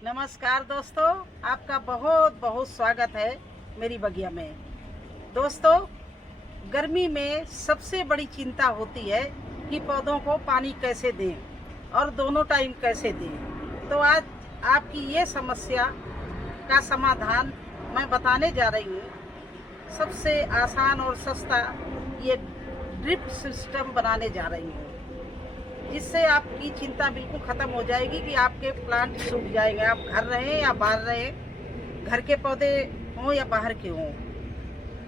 नमस्कार दोस्तों, आपका बहुत बहुत स्वागत है मेरी बगिया में। दोस्तों, गर्मी में सबसे बड़ी चिंता होती है कि पौधों को पानी कैसे दें और दोनों टाइम कैसे दें। तो आज आपकी ये समस्या का समाधान मैं बताने जा रही हूँ। सबसे आसान और सस्ता ये ड्रिप सिस्टम बनाने जा रही हूँ, जिससे आपकी चिंता बिल्कुल ख़त्म हो जाएगी कि आपके प्लांट सूख जाएंगे। आप घर रहें या बाहर रहें, घर के पौधे हों या बाहर के हों,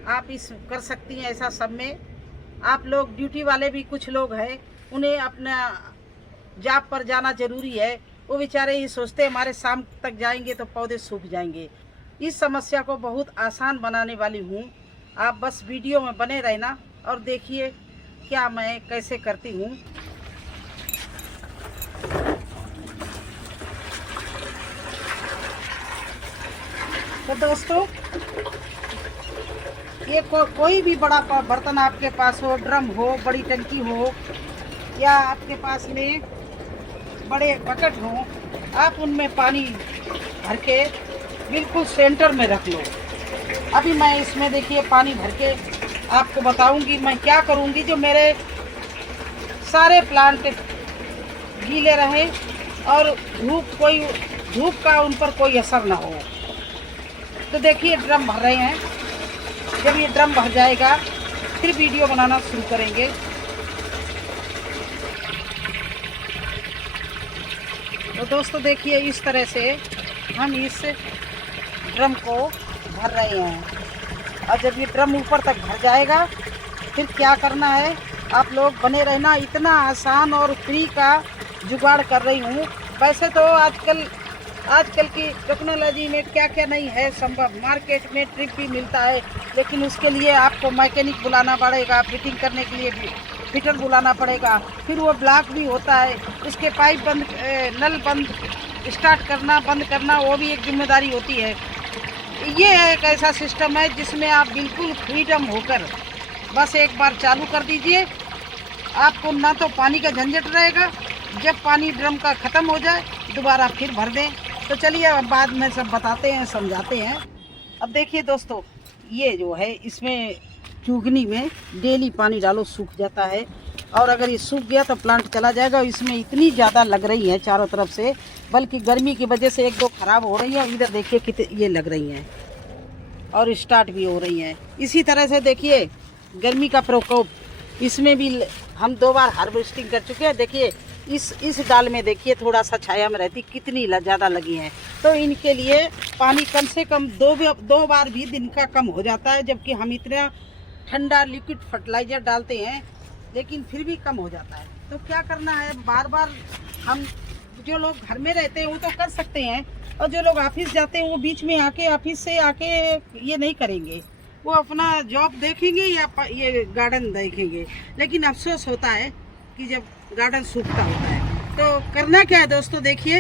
आप इस कर सकती हैं। ऐसा सब में आप लोग ड्यूटी वाले भी कुछ लोग हैं, उन्हें अपना जॉब पर जाना ज़रूरी है। वो बेचारे ये सोचते हैं हमारे शाम तक जाएंगे तो पौधे सूख जाएंगे। इस समस्या को बहुत आसान बनाने वाली हूँ। आप बस वीडियो में बने रहना और देखिए क्या मैं कैसे करती हूँ। तो दोस्तों, ये कोई भी बड़ा बर्तन आपके पास हो, ड्रम हो, बड़ी टंकी हो, या आपके पास में बड़े बकेट हो, आप उनमें पानी भर के बिल्कुल सेंटर में रख लो। अभी मैं इसमें देखिए पानी भर के आपको बताऊंगी मैं क्या करूंगी, जो मेरे सारे प्लांट गीले रहें और धूप का उन पर कोई असर ना हो। तो देखिए ड्रम भर रहे हैं। जब ये ड्रम भर जाएगा फिर वीडियो बनाना शुरू करेंगे। तो दोस्तों देखिए, इस तरह से हम इस ड्रम को भर रहे हैं और जब ये ड्रम ऊपर तक भर जाएगा फिर क्या करना है, आप लोग बने रहना। इतना आसान और फ्री का जुगाड़ कर रही हूँ। वैसे तो आजकल की टेक्नोलॉजी में क्या क्या नहीं है संभव। मार्केट में ट्रिप भी मिलता है, लेकिन उसके लिए आपको मैकेनिक बुलाना पड़ेगा, फिटिंग करने के लिए भी फिटर बुलाना पड़ेगा। फिर वो ब्लॉक भी होता है, उसके पाइप बंद, नल बंद, स्टार्ट करना बंद करना, वो भी एक जिम्मेदारी होती है। ये एक ऐसा सिस्टम है जिसमें आप बिल्कुल फ्रीडम होकर बस एक बार चालू कर दीजिए। आपको ना तो पानी का झंझट रहेगा। जब पानी ड्रम का ख़त्म हो जाए दोबारा फिर भर दें। तो चलिए अब बाद में सब बताते हैं, समझाते हैं। अब देखिए दोस्तों, ये जो है इसमें चूगनी में डेली पानी डालो, सूख जाता है। और अगर ये सूख गया तो प्लांट चला जाएगा। इसमें इतनी ज़्यादा लग रही है चारों तरफ से, बल्कि गर्मी की वजह से एक दो ख़राब हो रही है। इधर देखिए कितनी ये लग रही हैं और स्टार्ट भी हो रही हैं। इसी तरह से देखिए गर्मी का प्रकोप, इसमें भी हम 2 बार हार्वेस्टिंग कर चुके हैं। देखिए इस डाल में देखिए थोड़ा सा छाया में रहती कितनी ज़्यादा लगी हैं। तो इनके लिए पानी कम से कम दो बार भी दिन का कम हो जाता है, जबकि हम इतना ठंडा लिक्विड फर्टिलाइज़र डालते हैं लेकिन फिर भी कम हो जाता है। तो क्या करना है, बार बार हम जो लोग घर में रहते हैं वो तो कर सकते हैं, और जो लोग ऑफिस जाते हैं वो बीच में आके ऑफिस से आके ये नहीं करेंगे। वो अपना जॉब देखेंगे या ये गार्डन देखेंगे। लेकिन अफसोस होता है कि जब गार्डन सूखता होता है। तो करना क्या है दोस्तों, देखिए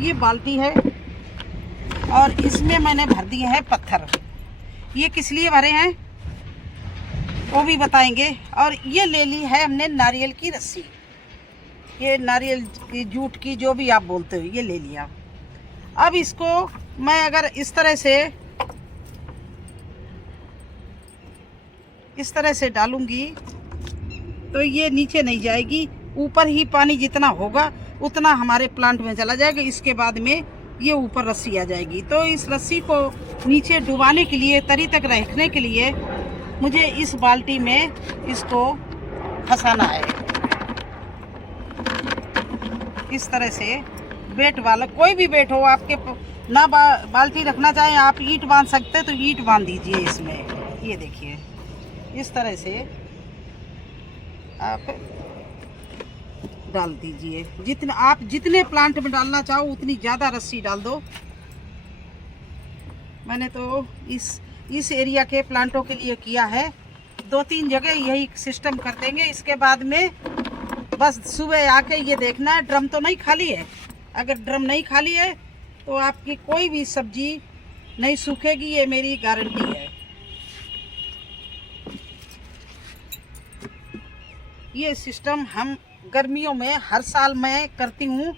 ये बाल्टी है और इसमें मैंने भर दिए हैं पत्थर। ये किस लिए भरे हैं वो भी बताएंगे। और ये ले ली है हमने नारियल की रस्सी, ये नारियल की जूट की, जो भी आप बोलते हो, ये ले लिया। अब इसको मैं अगर इस तरह से डालूंगी तो ये नीचे नहीं जाएगी, ऊपर ही पानी जितना होगा उतना हमारे प्लांट में चला जाएगा। इसके बाद में ये ऊपर रस्सी आ जाएगी। तो इस रस्सी को नीचे डुबाने के लिए, तरी तक रखने के लिए मुझे इस बाल्टी में इसको फंसाना है। इस तरह से बेट वाला, कोई भी बेट हो आपके, ना बाल्टी रखना चाहें आप, ईंट बांध सकते हैं तो ईंट बांध दीजिए इसमें। ये देखिए इस तरह से आप डाल दीजिए। जितने प्लांट में डालना चाहो उतनी ज़्यादा रस्सी डाल दो। मैंने तो इस एरिया के प्लांटों के लिए किया है। 2-3 जगह यही सिस्टम कर देंगे। इसके बाद में बस सुबह आके ये देखना है ड्रम तो नहीं खाली है। अगर ड्रम नहीं खाली है तो आपकी कोई भी सब्जी नहीं सूखेगी, ये मेरी गारंटी है। ये सिस्टम हम गर्मियों में हर साल मैं करती हूँ।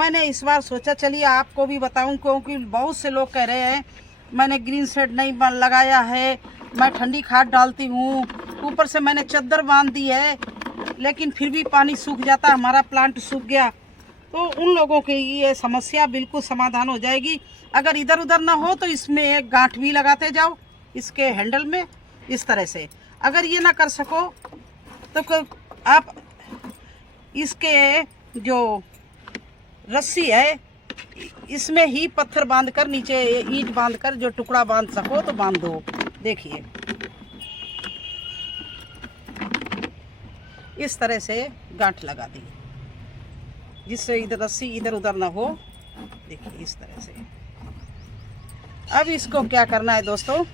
मैंने इस बार सोचा चलिए आपको भी बताऊं, क्योंकि बहुत से लोग कह रहे हैं मैंने ग्रीन शेड नहीं लगाया है, मैं ठंडी खाद डालती हूँ, ऊपर से मैंने चद्दर बांध दी है, लेकिन फिर भी पानी सूख जाता, हमारा प्लांट सूख गया। तो उन लोगों की ये समस्या बिल्कुल समाधान हो जाएगी। अगर इधर उधर ना हो तो इसमें एक गांठ भी लगाते जाओ इसके हैंडल में, इस तरह से। अगर ये ना कर सको तो आप इसके जो रस्सी है इसमें ही पत्थर बांधकर, नीचे ईंट बांधकर, जो टुकड़ा बांध सको तो बांध दो। देखिए इस तरह से गांठ लगा दी, जिससे इधर रस्सी इधर उधर ना हो। देखिए इस तरह से। अब इसको क्या करना है दोस्तों,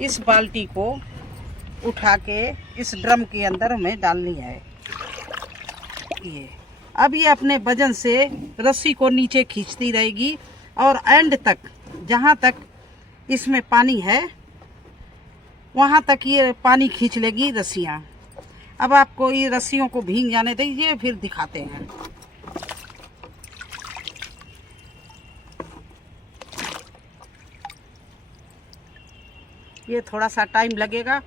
इस बाल्टी को उठा के इस ड्रम के अंदर हमें डालनी है। ये अब ये अपने वजन से रस्सी को नीचे खींचती रहेगी और एंड तक, जहाँ तक इसमें पानी है वहाँ तक ये पानी खींच लेगी रस्सियाँ। अब आपको ये रस्सियों को भीग जाने दीजिए, फिर दिखाते हैं। ये थोड़ा सा टाइम लगेगा।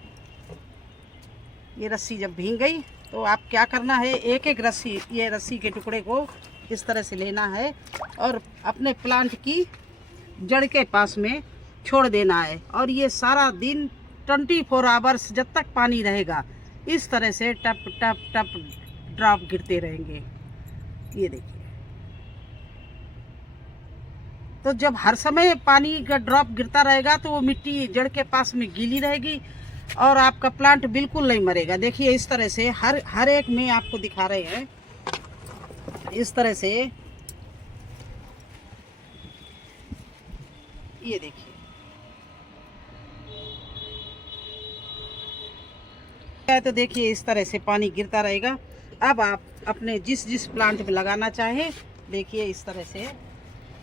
ये रस्सी जब भीग गई तो आप क्या करना है, एक एक रस्सी, ये रस्सी के टुकड़े को इस तरह से लेना है और अपने प्लांट की जड़ के पास में छोड़ देना है। और ये सारा दिन 24 आवर्स जब तक पानी रहेगा इस तरह से टप टप टप ड्रॉप गिरते रहेंगे। ये देखिए, तो जब हर समय पानी का ड्रॉप गिरता रहेगा तो वो मिट्टी जड़ के पास में गीली रहेगी और आपका प्लांट बिल्कुल नहीं मरेगा। देखिए इस तरह से हर एक में आपको दिखा रहे हैं, इस तरह से। ये देखिए, तो देखिए इस तरह से पानी गिरता रहेगा। अब आप अपने जिस प्लांट में लगाना चाहे, देखिए इस तरह से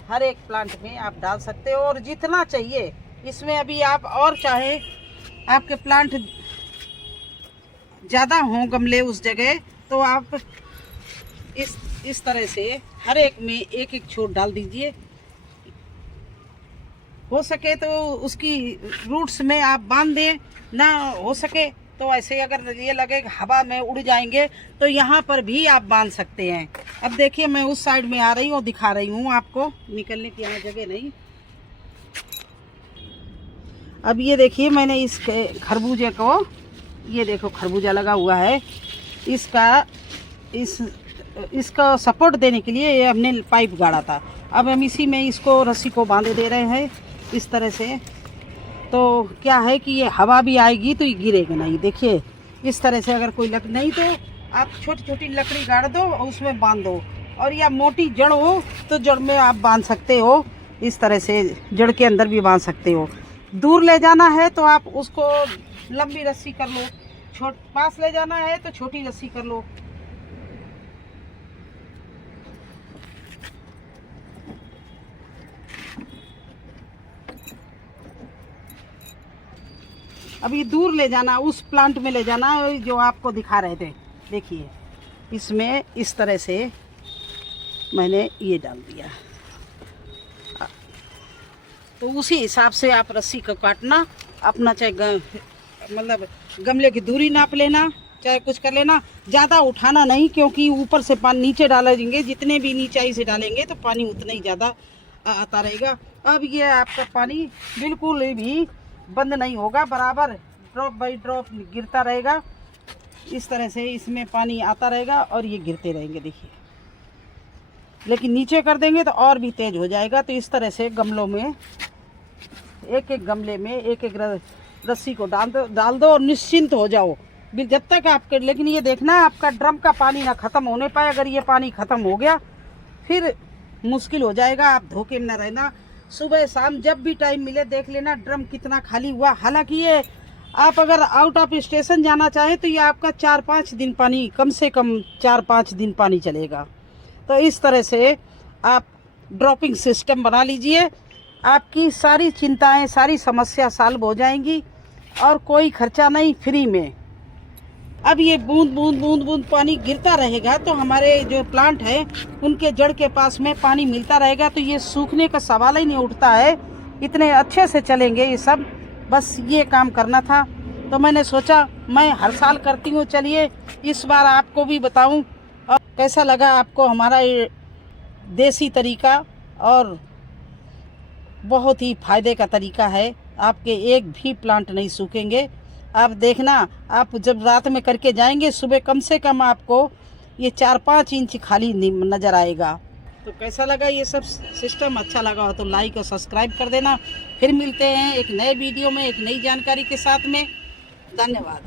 हर एक प्लांट में आप डाल सकते हो, और जितना चाहिए इसमें। अभी आप और चाहे आपके प्लांट ज़्यादा हों गमले उस जगह, तो आप इस तरह से हर एक में एक एक छोर डाल दीजिए। हो सके तो उसकी रूट्स में आप बांध दें, ना हो सके तो ऐसे अगर ये लगे हवा में उड़ जाएंगे तो यहाँ पर भी आप बांध सकते हैं। अब देखिए मैं उस साइड में आ रही हूँ, दिखा रही हूँ आपको, निकलने की यहाँ जगह नहीं। अब ये देखिए मैंने इस खरबूजे को, ये देखो खरबूजा लगा हुआ है, इसका सपोर्ट देने के लिए ये हमने पाइप गाड़ा था। अब हम इसी में इसको रस्सी को बांधे दे रहे हैं इस तरह से। तो क्या है कि ये हवा भी आएगी तो ये गिरेगा नहीं। देखिए इस तरह से। अगर कोई नहीं तो आप छोटी छोटी लकड़ी गाड़ दो और उसमें बांध दो, और या मोटी जड़ हो तो जड़ में आप बांध सकते हो इस तरह से, जड़ के अंदर भी बांध सकते हो। दूर ले जाना है तो आप उसको लंबी रस्सी कर लो, पास ले जाना है तो छोटी रस्सी कर लो। अभी दूर ले जाना, उस प्लांट में ले जाना जो आपको दिखा रहे थे। देखिए इसमें इस तरह से मैंने ये डाल दिया, तो उसी हिसाब से आप रस्सी को काटना अपना, चाहे मतलब गमले की दूरी नाप लेना, चाहे कुछ कर लेना। ज़्यादा उठाना नहीं, क्योंकि ऊपर से पानी नीचे डालेंगे, जितने भी नीचाई से डालेंगे तो पानी उतना ही ज़्यादा आता रहेगा। अब ये आपका पानी बिल्कुल भी बंद नहीं होगा, बराबर ड्रॉप बाई ड्रॉप गिरता रहेगा इस तरह से। इसमें पानी आता रहेगा और ये गिरते रहेंगे। देखिए, लेकिन नीचे कर देंगे तो और भी तेज हो जाएगा। तो इस तरह से गमलों में, एक एक गमले में एक एक रस्सी को डाल दो और निश्चिंत हो जाओ जब तक आपके। लेकिन ये देखना आपका ड्रम का पानी ना ख़त्म होने पाए। अगर ये पानी ख़त्म हो गया फिर मुश्किल हो जाएगा, आप धोखे में न रहना। सुबह शाम जब भी टाइम मिले देख लेना ड्रम कितना खाली हुआ। हालांकि ये आप अगर आउट ऑफ स्टेशन जाना चाहें तो ये आपका 4-5 दिन पानी, कम से कम 4-5 दिन पानी चलेगा। तो इस तरह से आप ड्रॉपिंग सिस्टम बना लीजिए, आपकी सारी चिंताएं, सारी समस्या सॉल्व हो जाएंगी और कोई खर्चा नहीं, फ्री में। अब ये बूंद बूंद बूंद बूंद पानी गिरता रहेगा तो हमारे जो प्लांट है उनके जड़ के पास में पानी मिलता रहेगा, तो ये सूखने का सवाल ही नहीं उठता है। इतने अच्छे से चलेंगे ये सब। बस ये काम करना था तो मैंने सोचा मैं हर साल करती हूँ, चलिए इस बार आपको भी बताऊँ। और कैसा लगा आपको हमारा ये देसी तरीका, और बहुत ही फ़ायदे का तरीका है। आपके एक भी प्लांट नहीं सूखेंगे। आप देखना, आप जब रात में करके जाएंगे सुबह कम से कम आपको ये 4-5 इंच खाली नज़र आएगा। तो कैसा लगा ये सब सिस्टम? अच्छा लगा हो तो लाइक और सब्सक्राइब कर देना। फिर मिलते हैं एक नए वीडियो में एक नई जानकारी के साथ में। धन्यवाद।